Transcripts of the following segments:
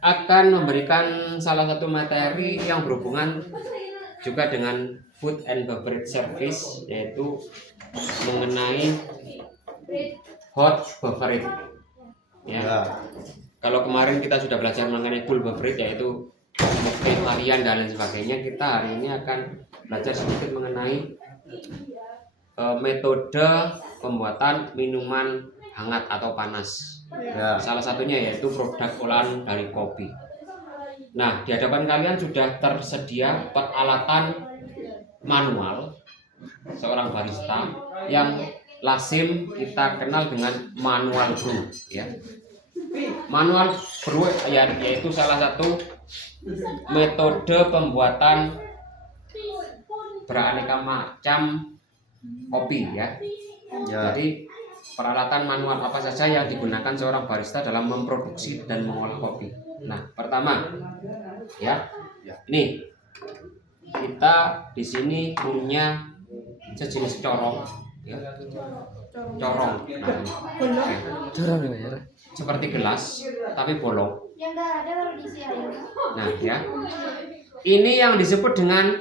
akan memberikan salah satu materi yang berhubungan juga dengan food and beverage service, yaitu mengenai hot beverage. Ya. Kalau kemarin kita sudah belajar mengenai cool beverage, yaitu teh, varian dan lain sebagainya, kita hari ini akan belajar sedikit mengenai metode pembuatan minuman hangat atau panas. Salah satunya yaitu produk olahan dari kopi. Nah, di hadapan kalian sudah tersedia peralatan manual seorang barista yang lazim kita kenal dengan manual brew, ya. Manual brew yaitu salah satu metode pembuatan beraneka macam kopi, ya. Jadi peralatan manual apa saja yang digunakan seorang barista dalam memproduksi dan mengolah kopi. Nah, pertama, ya, ini kita di sini punya sejenis corong, ya. Corong, seperti gelas tapi bolong. Nah, ya, ini yang disebut dengan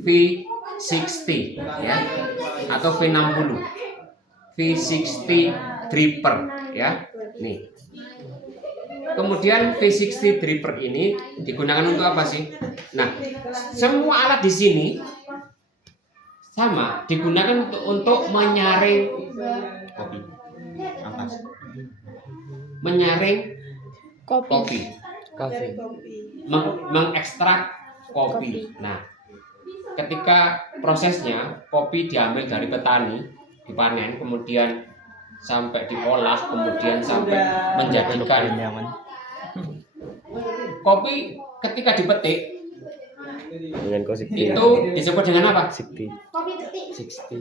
V60, ya, atau V60. V60 dripper, ya. Nih. Kemudian V60 dripper ini digunakan untuk apa sih? Nah, semua alat di sini sama digunakan untuk menyaring kopi. Menyaring kopi. Mengekstrak kopi. Nah, ketika prosesnya kopi diambil dari petani, dipanen, kemudian sampai diolah, kemudian sampai menjadikan kopi. Ketika dipetik itu disebut dengan apa?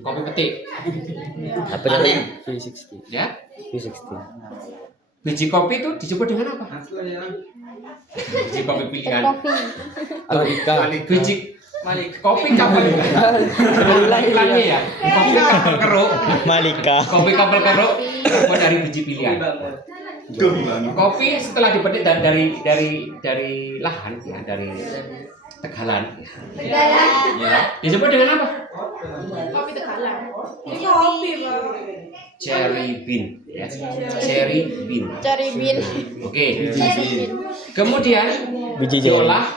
Kopi petik. Apa namanya? V60. Ya. V60. Biji kopi itu disebut dengan apa? Biji kopi pilihan. Biji kopi kapal. Ulangi ya. Kopi kapal keruk. Malika. Kopi kapal keruk terbuat dari biji pilihan. Kopi setelah dipetik dari lahan, ya, dari tegalan. Ya. Disebut dengan apa? Kopi Tegalan. Cherry bean, ya. Cherry bean. Oke. Kemudian diolah,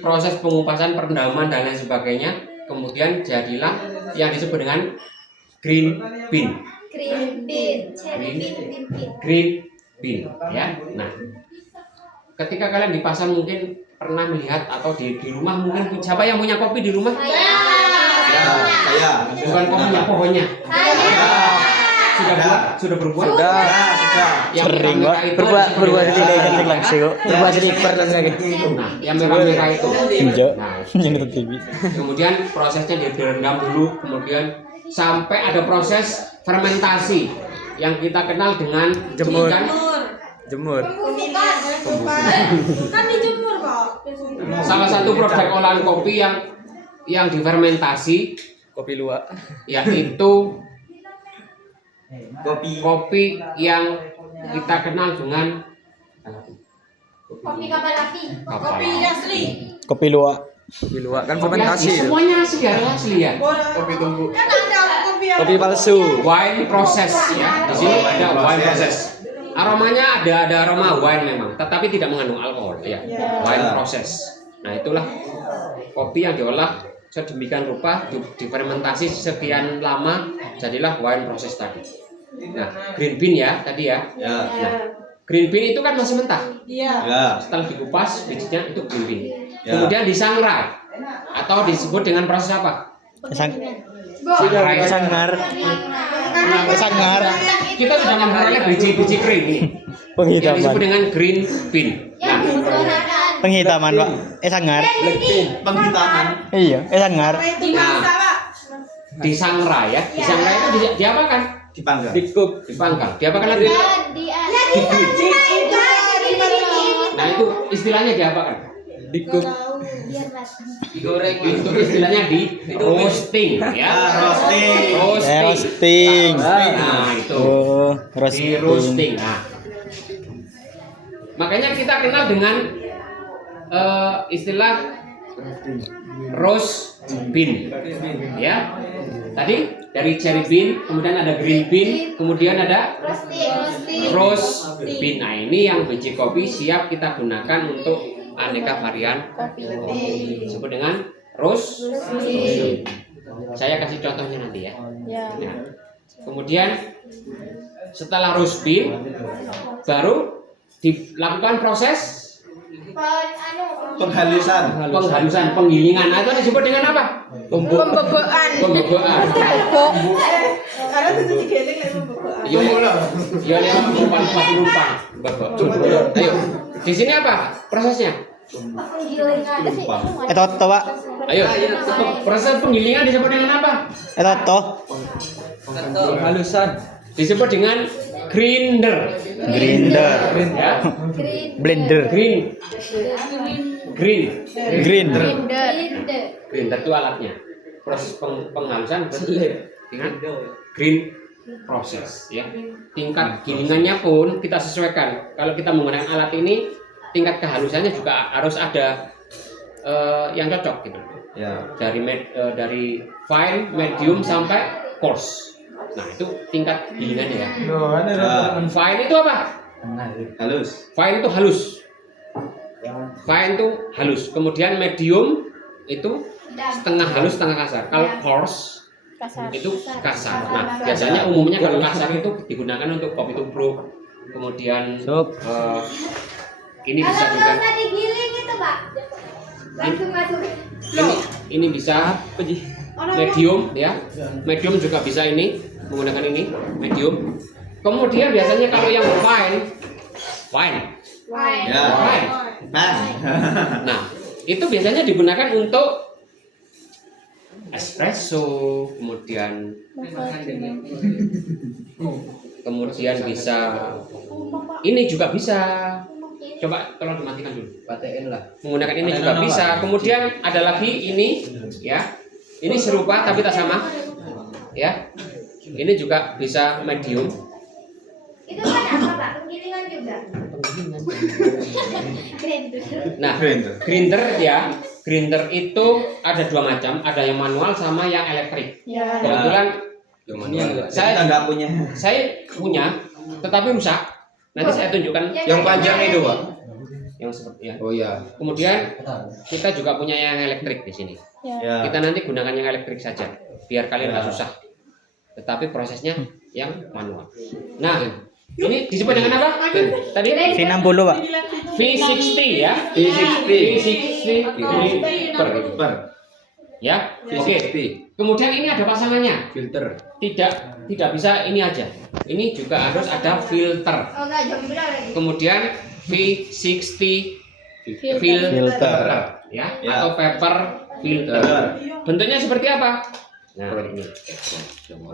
proses pengupasan, perendaman dan lain sebagainya, kemudian jadilah yang disebut dengan green bean. Green bean, ya. Nah, ketika kalian di pasar mungkin pernah melihat, atau di rumah mungkin, siapa yang punya kopi di rumah? Saya. Bukan kopinya, pohonnya. Sudah berbuah? Sudah. Yang Sering merah kok. itu Berbuah tidak kencing langsung kok. Berbuah slipper dan kayak gitu. Nah, yang merah itu. Hijau. Nah, Yang nonton TV. kemudian prosesnya direndam dulu, kemudian sampai ada proses fermentasi yang kita kenal dengan Jemur. Jemur. Kan dijemur kok. Salah satu produk olahan kopi yang difermentasi, Kopi luwak. yaitu Kopi yang kita kenal dengan Kopi kapal api. kopi asli. Kopi luwak. Kopi luwak kan fermentasi. Semuanya asli ya. Kopi tunggu. Kan ada kopi yang Kopi palsu. Wine process, ya. Di sini ada wine process. Aromanya ada aroma wine memang, tetapi tidak mengandung alkohol, ya. Wine process. Nah, itulah kopi yang diolah sedemikian rupa, difermentasi sekian lama, jadilah wine process tadi. Nah, green bean ya tadi ya. Nah, green bean itu kan masih mentah. Setelah dikupas bijinya itu green bean. Kemudian disangrai atau disebut dengan proses apa? Sangrai. Sangar. Sangar. Kita sudah memperoleh biji-biji kering ini yang disebut Penghitaman. dengan green bean. Nah, Penghitaman, Pak. Sangar. penghitaman. Iya, sangar. disangrai ya. Disangrai itu diapakan? Dipanggang. Dipanggang. Diapakan lagi? Nah, itu istilahnya diapakan? Digoreng. Itu istilahnya di roasting ya. Roasting. Nah, itu. Oh, Di roasting. Nah, Makanya kita kenal dengan istilah roast bean, ya. Tadi dari cherry bean, kemudian ada green bean, kemudian ada roast bean. Nah, ini yang biji kopi siap kita gunakan untuk aneka varian kopi. Disebut dengan roast bean. Saya kasih contohnya nanti ya. Nah, kemudian setelah roast bean, baru dilakukan proses Penghalusan. penggilingan. Nah, itu disebut dengan apa? Pembegoan. Pembegoan. Karena itu digeleng lek pembegoan. Ya, ya, lupa. Ayo, di sini apa prosesnya? Toto, Pak. Ayo, proses penggilingan disebut dengan apa? Toto. Penghalusan. Disebut dengan grinder. Grinder. Ya, Blender. green. Grinder. Grinder itu alatnya. Proses penghalusan dengan green proses, ya. Tingkat gilingannya pun kita sesuaikan. Kalau kita menggunakan alat ini, tingkat kehalusannya juga harus ada yang cocok gitu. Ya. Dari fine, medium sampai coarse. Nah, itu tingkat gilingannya ya. Fine itu apa? Halus. Fine itu halus. Fine itu halus. Kemudian medium itu setengah halus, setengah kasar. Kalau coarse itu kasar. Nah, biasanya umumnya kalau kasar itu digunakan untuk kopi tubruk. Kemudian ini bisa juga. Digiling itu, Pak. Langsung masuk. Ini bisa medium ya. Medium juga bisa ini menggunakan ini medium. Kemudian biasanya kalau yang fine. Ya. Fine. Nah, itu biasanya digunakan untuk espresso, kemudian bisa ini juga bisa. Coba tolong dimatikan dulu. PTN lah. Menggunakan ini juga bisa. Kemudian ada lagi ini ya. Ini serupa tapi tak sama. Ya. Ini juga bisa medium. Itu kan apa, Pak? Penggilingan juga. Nah, grinder ya. Grinder itu ada dua macam, ada yang manual sama yang elektrik. Kebetulan saya nggak punya. Saya punya, tetapi rusak. Nanti saya tunjukkan Yang panjang itu, Pak. yang seperti ya. Oh iya. Kemudian kita juga punya yang elektrik di sini. Ya. Kita nanti gunakan yang elektrik saja, biar kalian nggak susah. Tetapi prosesnya yang manual. Nah, ini disebut dengan apa? Tadi V60, Pak. V60 ya. V60 Per. ya. Oke. Kemudian ini ada pasangannya. Filter. Tidak bisa ini aja. Ini juga harus ada filter. Oh, enggak jomblo lagi. Kemudian V60 filter ya, atau paper filter. Bentuknya seperti apa? Nah, ini.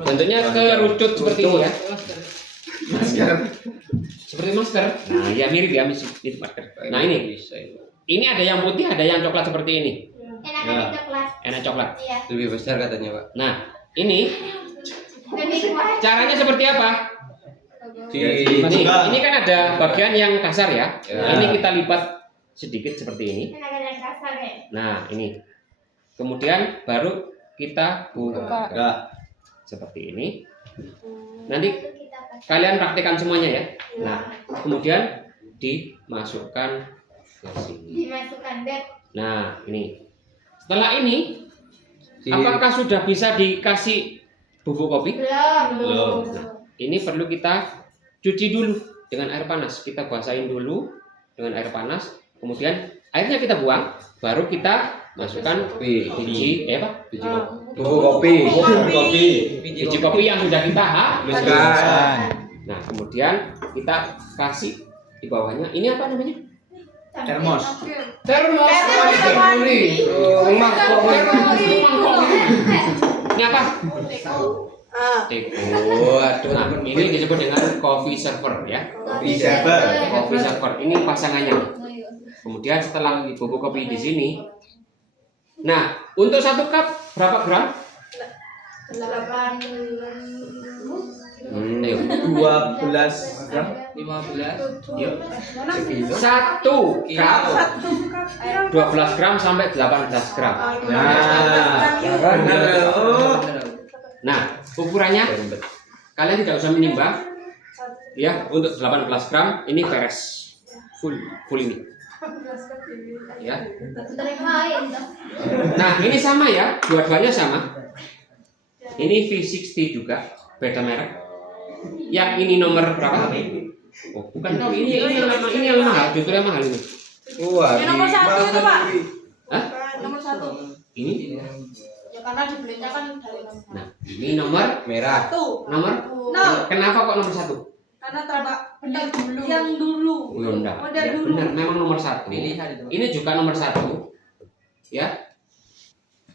Bentuknya kerucut seperti ini ya. Seperti masker. Nah, ya mirip ya mirip masker. Nah, ini. Ini ada yang putih, ada yang coklat seperti ini. Enak coklat. Enak coklat. Iya. Lebih besar katanya, Pak. Nah, ini caranya seperti apa? Ini kan ada bagian yang kasar ya. Ini kita lipat sedikit seperti ini. Enak kasar ya. Nah, ini. Kemudian baru kita buka seperti ini. Nanti kalian praktikkan semuanya ya. Nah, kemudian dimasukkan ke sini. Dimasukkan deh. Nah, ini. Setelah ini, apakah sudah bisa dikasih bubuk kopi? Belum. Nah, ini perlu kita cuci dulu dengan air panas. Kita basahin dulu dengan air panas. Kemudian airnya kita buang, baru kita masukkan biji kopi yang sudah kita haluskan. Nah, kemudian kita kasih di bawahnya. Ini apa namanya? Termos. Mangkok. Ini apa? Teko. Nah, ini disebut dengan coffee server ya. Coffee server. Ini pasangannya. Kemudian setelah bubuk kopi di sini. Nah, untuk 1 cup berapa gram? 8 Ayo. 12 gram. 15. Yuk. 1 gram. 12 gram sampai 18 gram. Nah, ukurannya kalian tidak usah menimbang. Ya, untuk 18 gram ini beres. Full ini. Ya. Terima kasih. Nah, ini sama ya, dua-duanya sama. Ini V60 juga, beda merek. Yang ini nomor berapa? Oh, bukan tahu. Ini yang mahal, justru yang mahal ini. Wah, Yang nomor 1 itu, Pak. Hah? Nomor 1. Ini? Ya karena dibelinya kan dari nomor Nah, ini nomor merah. 1. nomor. No. Kenapa kok nomor 1? Karena terdapat benar dulu. Yang dulu. Oh, enggak. Oh, dari Ya, dulu. benar, memang nomor 1. Ini juga nomor 1. Ya.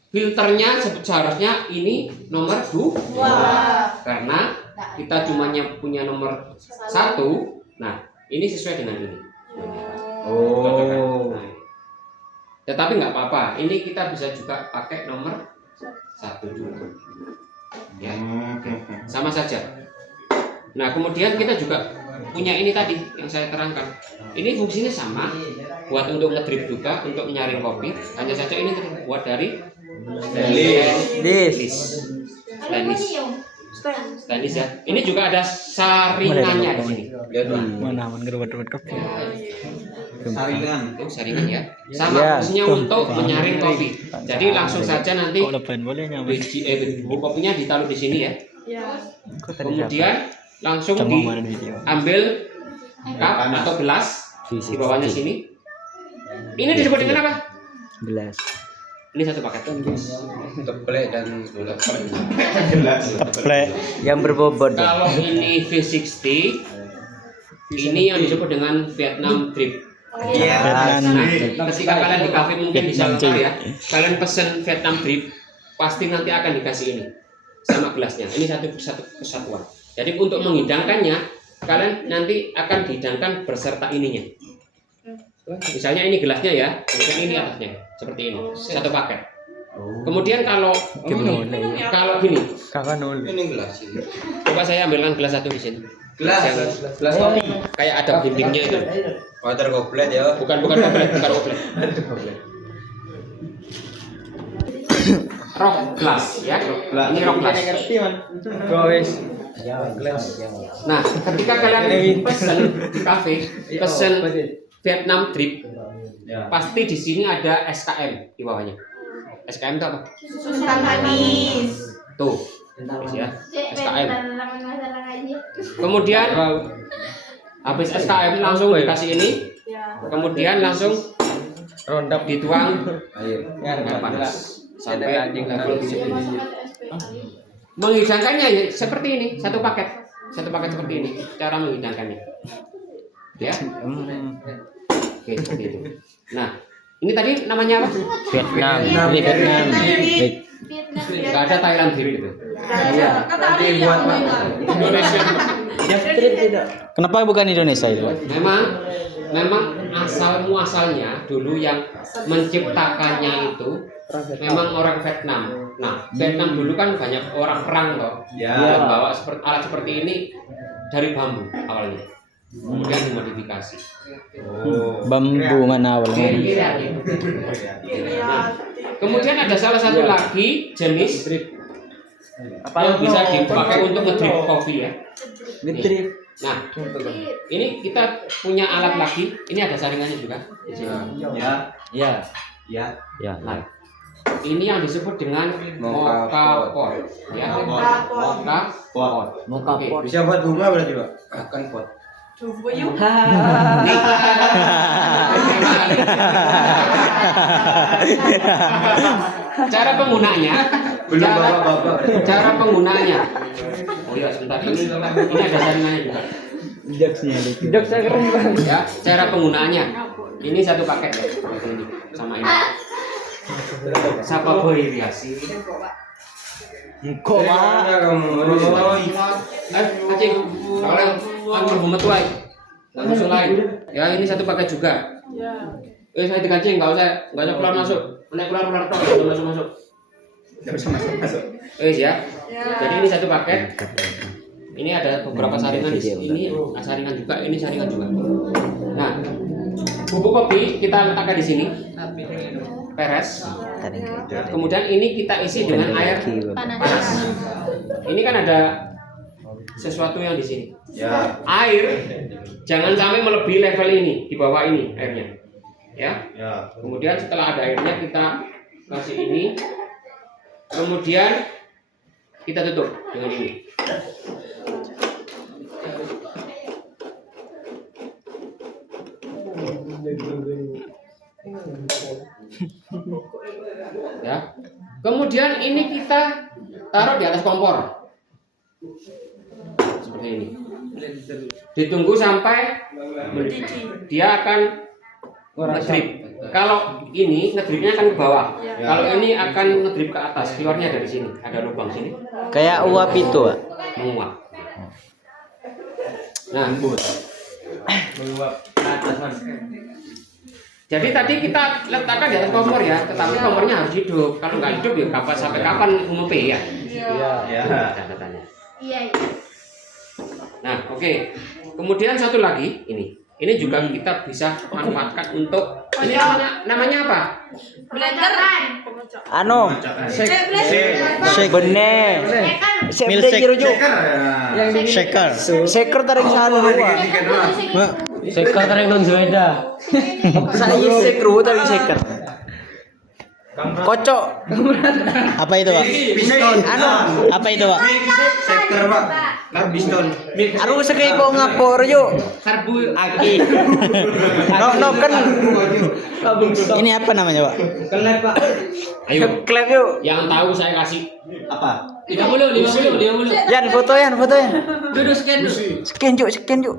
Filternya seharusnya ini nomor 2. Karena kita cuma punya nomor 1. Nah, ini sesuai dengan ini. Oh. Nah, tetapi nggak apa-apa. Ini kita bisa juga pakai nomor 1 juga. Ya, sama saja. Nah, kemudian kita juga punya ini tadi yang saya terangkan. Ini fungsinya sama, buat untuk ngedrip juga, untuk menyaring kopi. Hanya saja ini terbuat dari stainless ya. Ini juga ada saringannya di sini. Mana ngerubat-rubat kopi. Saringan. Itu saringan ya. Sama Ya, fungsinya betul. untuk menyaring kopi. Jadi langsung saja nanti Kok lebaran boleh nyaman? bubuk kopinya ditaruh di sini ya. Kemudian langsung Cuma mana video. diambil cup atau gelas di bawahnya sini. Ini disebut dengan apa? Gelas. Ini satu paket. Teplek dan gula. Teplek yang berbobot. Kalau ini V60, ini yang disebut dengan Vietnam Drip. Iya. Nah, ketika kalian di kafe mungkin bisa Vietnam tahu ya, kalian pesen Vietnam Drip, pasti nanti akan dikasih ini sama gelasnya. Ini satu kesatuan. Jadi untuk menghidangkannya, kalian nanti akan dihidangkan berserta ininya. Misalnya ini gelasnya ya, kemudian ini atasnya, seperti ini, satu paket. Kemudian kalau gini, Kakak nol. Ini gelas ini. coba saya ambilkan gelas satu di sini. Gelas kopi. Kayak ada dindingnya itu. Water goblet ya. Bukan goblet. Rock glass ya. Ini rock glass. Nah, ketika kalian pesen di kafe, pesen Vietnam Drip, pasti di sini ada SKM di bawahnya. SKM itu apa? Susu manis. Tuh, ya. SKM. Kemudian habis SKM langsung dikasih ini, kemudian langsung dituang air panas sampai level segini. Menghidangkannya ya seperti ini, satu paket seperti ini cara menghidangkannya. Ya. Oke, seperti itu. Nah, ini tadi namanya apa? Vietnam. Vietnam. Gak ada Thailand Drip itu. Kata Ali yang Indonesia. Kenapa bukan Indonesia itu? Memang asalnya dulu yang menciptakannya itu memang orang Vietnam. Nah, Vietnam dulu kan banyak orang perang loh. Dan bawa alat seperti ini dari bambu awalnya. Kemudian dimodifikasi. Bambu mana awalnya? Nah, kemudian ada salah satu lagi jenis yang bisa dipakai untuk ngedrip kopi ya. Nih. Nah, ini kita punya alat lagi. Ini ada saringannya juga. Di sini. Ya. Nah, ini yang disebut dengan mocha pot, ya. Mocha pot. Bisa buat bunga berarti, Pak? Akan pot. Coba yuk. Cara penggunanya, Belum bapak-bapak. cara penggunanya. Oh iya, sebentar. Ini ada saringannya juga. Jokesnya keren banget. Ya, cara penggunaannya. Ini satu paket ya, seperti ini, sama ini. Sapa boy riasi. Kok kamu? Acing, kalau aku bumet wae. Enggak usah lain. Ya, ini satu paket juga. Saya dikancing, enggak usah keluar masuk. Nek keluar tok, masuk. Enggak bisa masuk. Ya. Jadi ini satu paket. Ini ada beberapa saringan di sini. Ini saringan juga, ini saringan juga. Nah, bubuk kopi kita letakkan di sini. Peres. Kemudian ini kita isi dengan air panas. Ini kan ada sesuatu yang di sini. Ya. Air jangan sampai melebihi level ini, di bawah ini airnya. Ya. Ya. Kemudian setelah ada airnya kita kasih ini. Kemudian kita tutup dengan ini. Ya. Kemudian ini kita taruh di atas kompor. Seperti ini. Ditunggu sampai mendidih. Dia akan ngedrip. Kalau ini ngedripnya akan ke bawah. Kalau ini akan ngedrip ke atas. Keluarnya dari sini. Ada lubang sini. Kayak uap itu, Pak. Menguap. Nah, Menguap ke atas, Mas. jadi tadi kita letakkan di atas kompor ya, tetapi kompornya harus hidup. Kalau nggak hidup ya kapan sampai kapan ngupi ya? Ya. Catatannya. Iya. Nah, oke. Kemudian satu lagi ini. Ini juga kita bisa manfaatkan untuk ini namanya apa? Blender. Anu, shake bener. Milkshake shaker. Shaker tarik sana dua. Shaker tarik non Zweda. Saya shaker tarik shaker. Kocok. Apa itu, Pak? Piston. Anu, apa itu, Pak? Shaker, Pak. Karbiston. Aru sekali po ngapor yuk. Karbu Aki. No kan. Ini apa namanya, Pak? Kelep, Pak. Ayo, Klep yuk. yang tahu saya kasih Apa? 50. Yan foto yan. Duduk scan dulu. Scan yuk.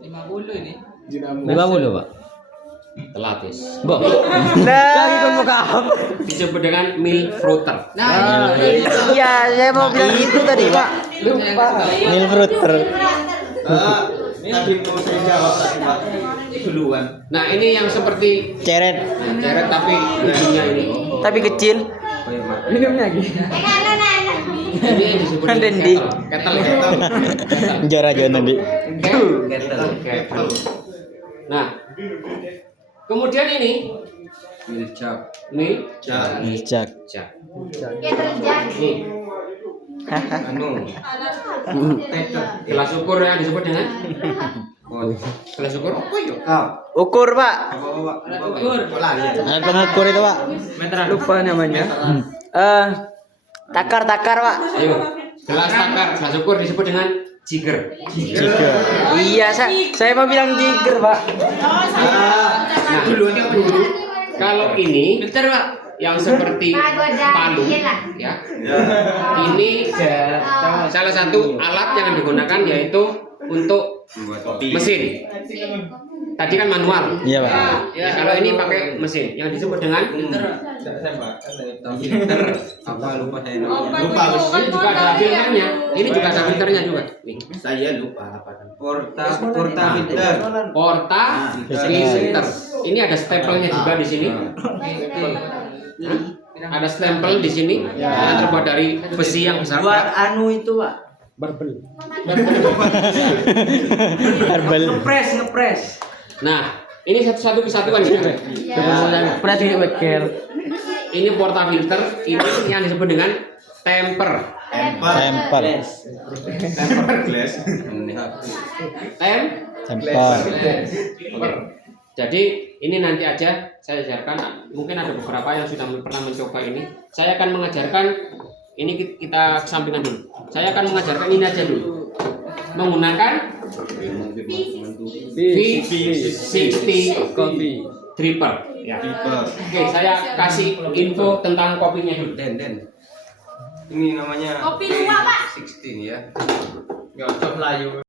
50 ini. 50, Pak. Telat, Yes. Nah, lagi kon muka. Disebut dengan milk frother. Iya, saya mau bilang itu tadi, Pak. Lupa. Milk fruiter. Tadi mau saya jawab tadi, Pak. Duluan. Nah, ini yang seperti Ceret. ceret tapi ujungnya ini. Tapi kecil. Minum lagi. Ini yang disebut dengan Dendi. kettle. Jora nanti. Kettle. Nah, kemudian ini Miljak. milk Jak. Jak. jak. Kettle jack. Nih, Anu. gelas ukur yang disebut dengan gelas ukur apa ya? Ukur, Pak. Ukur. Alat pengukur itu, Pak. Lupa namanya. Takar, Pak. Ayo, gelas takar, gelas ukur disebut dengan jigger. Iya, saya mau bilang jiger, Pak. Nah, dulu kalau ini yang seperti palu ya. Ini salah satu alat yang digunakan yaitu untuk Buat kopi. mesin. Tadi kan manual. Iya, Pak. Ya, kalau ini pakai mesin yang disebut dengan Filter. Apa lupa saya namanya. lupa. Ini juga ada filternya. Ini juga ada filternya juga. Nih. Saya lupa apa kan. Porta filter. Porta filter. Ini ada stempelnya juga di sini. Hah? Ada stempel di sini yang terbuat dari besi yang besar. Buat anu itu, Pak. Barbel. Ngepres. Nah, ini satu-satu kesatuan ya. Ngepres beker. Ini porta filter, ini yang disebut dengan temper. Temper. Glass. Temper. Jadi ini nanti aja saya ajarkan. Mungkin ada beberapa yang sudah pernah mencoba ini. Saya akan mengajarkan ini kita kesampingkan dulu. Saya akan mengajarkan ini aja dulu. Menggunakan V60 dripper. Ya. Oke, saya kasih info tentang kopinya dulu. Den. Ini namanya Kopi luwak, Pak. 16 ya. Cocok layu.